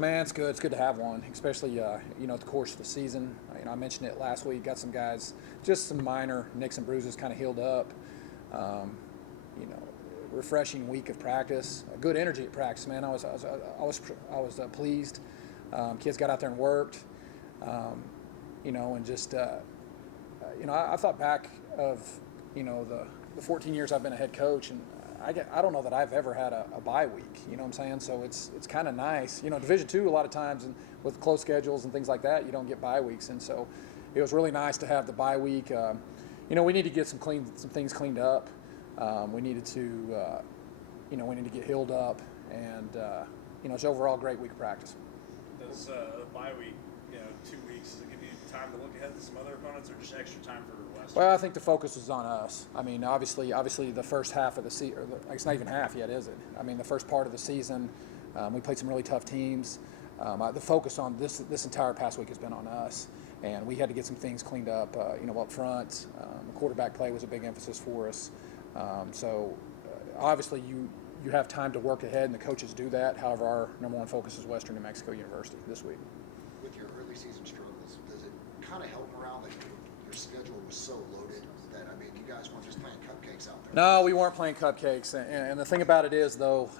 Man, it's good. It's good to have one, especially at the course of the season. I mentioned it last week. Got some guys, just some minor nicks and bruises, kind of healed up. Um, Refreshing week of practice. Good energy at practice, man. I was pleased. Kids got out there and worked. And just I thought back of the 14 years I've been a head coach, and I don't know that I've ever had a bye week. You know what I'm saying? So it's kind of nice. Division II, a lot of times, and with close schedules and things like that, you don't get bye weeks, and so it was really nice to have the bye week. We need to get some things cleaned up. We needed to get healed up, and it's overall a great week of practice. Does bye week, 2 weeks, does it give you time to look ahead to some other opponents, or just extra time for Western? Well, I think the focus was on us. I mean, obviously, the first half of the season, it's not even half yet, is it? I mean, the first part of the season, we played some really tough teams. The focus on this entire past week has been on us, and we had to get some things cleaned up. Up front, the quarterback play was a big emphasis for us. Obviously, you have time to work ahead, and the coaches do that. However, our number one focus is Western New Mexico University this week. With your early season struggles, does it kind of help morale that your schedule was so loaded that, you guys weren't just playing cupcakes out there? No, we weren't playing cupcakes. And the thing about it is, though,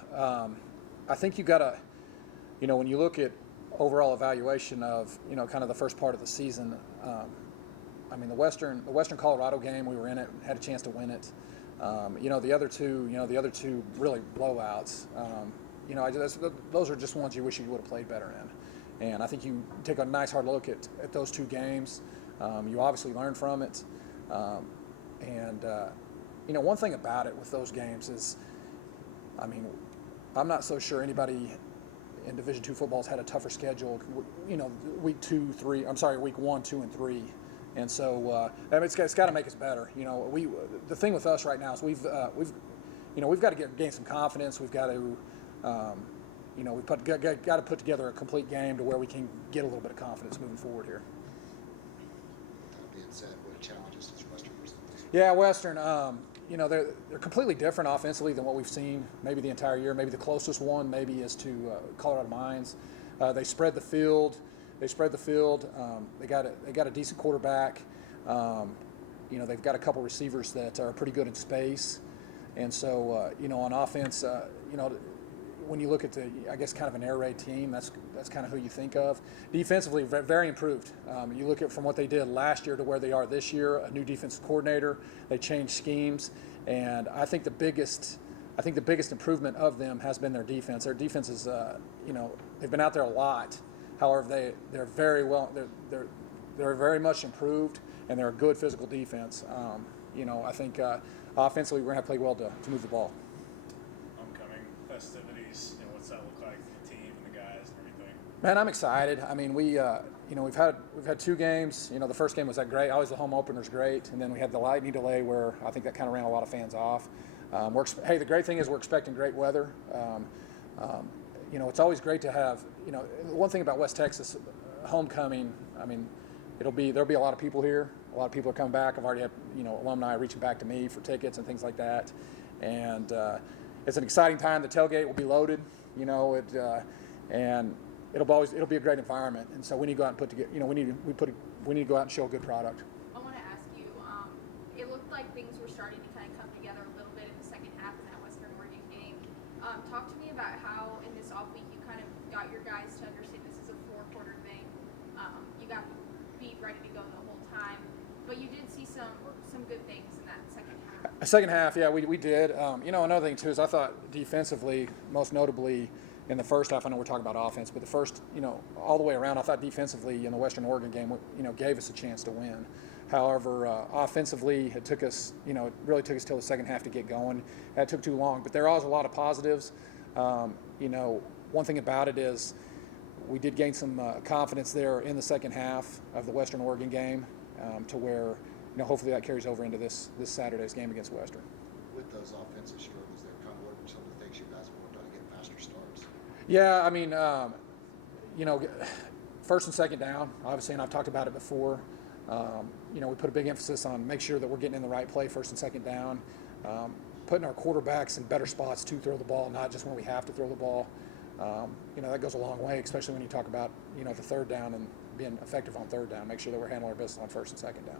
I think you got to, when you look at overall evaluation of, kind of the first part of the season, the Western Colorado game, we were in it, had a chance to win it. The other two really blowouts. Those are just ones you wish you would have played better in. And I think you take a nice hard look at those two games. You obviously learn from it. One thing about it with those games is, I'm not so sure anybody in Division II football has had a tougher schedule. Week 1, 2, and 3. And so it's got to make us better. The thing with us right now is we've got to gain some confidence. We've got to got to put together a complete game to where we can get a little bit of confidence moving forward here. That being said, what challenges is Western versus? Yeah, Western. They're completely different offensively than what we've seen maybe the entire year. Maybe the closest one maybe is to Colorado Mines. They spread the field. They got a decent quarterback. They've got a couple receivers that are pretty good in space, and so on offense, when you look at kind of an air raid team, that's kind of who you think of. Defensively, very improved. You look at from what they did last year to where they are this year. A new defensive coordinator. They changed schemes, and I think the biggest improvement of them has been their defense. Their defense is, they've been out there a lot. However, they're very well. They're very much improved, and they're a good physical defense. I think offensively we're going to have to play well to move the ball. Homecoming festivities. What's that look like for the team and the guys and everything? Man, I'm excited. We've had 2 games. The first game was great. Always the home opener's great, and then we had the lightning delay where I think that kind of ran a lot of fans off. The great thing is we're expecting great weather. It's always great to have, one thing about West Texas, homecoming, there'll be a lot of people here. A lot of people are coming back. I've already had, alumni reaching back to me for tickets and things like that. And it's an exciting time. The tailgate will be loaded, and it'll be a great environment. And so we need to go out and put together, we need to go out and show a good product. I want to ask you, it looked like things were starting to kind of come together a little bit in the second half of that Western Oregon game. Talk to me about how in this off week you kind of got your guys to understand this is a 4-quarter thing. You got the beat ready to go the whole time, but you did see some good things in that second half. Second half, yeah, we did. Another thing too is I thought defensively, most notably in the first half. I know we're talking about offense, but the first, all the way around, I thought defensively in the Western Oregon game, gave us a chance to win. However, offensively, it really took us till the second half to get going. That took too long, but there was a lot of positives. One thing about it is we did gain some confidence there in the second half of the Western Oregon game, to where, hopefully that carries over into this Saturday's game against Western. With those offensive struggles there, kind of what are some of the things you guys have worked on to get faster starts? Yeah, first and second down, obviously, and I've talked about it before. We put a big emphasis on make sure that we're getting in the right play first and second down, putting our quarterbacks in better spots to throw the ball, not just when we have to throw the ball. You know, that goes a long way, especially when you talk about, you know, the third down and being effective on third down. Make sure that we're handling our business on first and second down.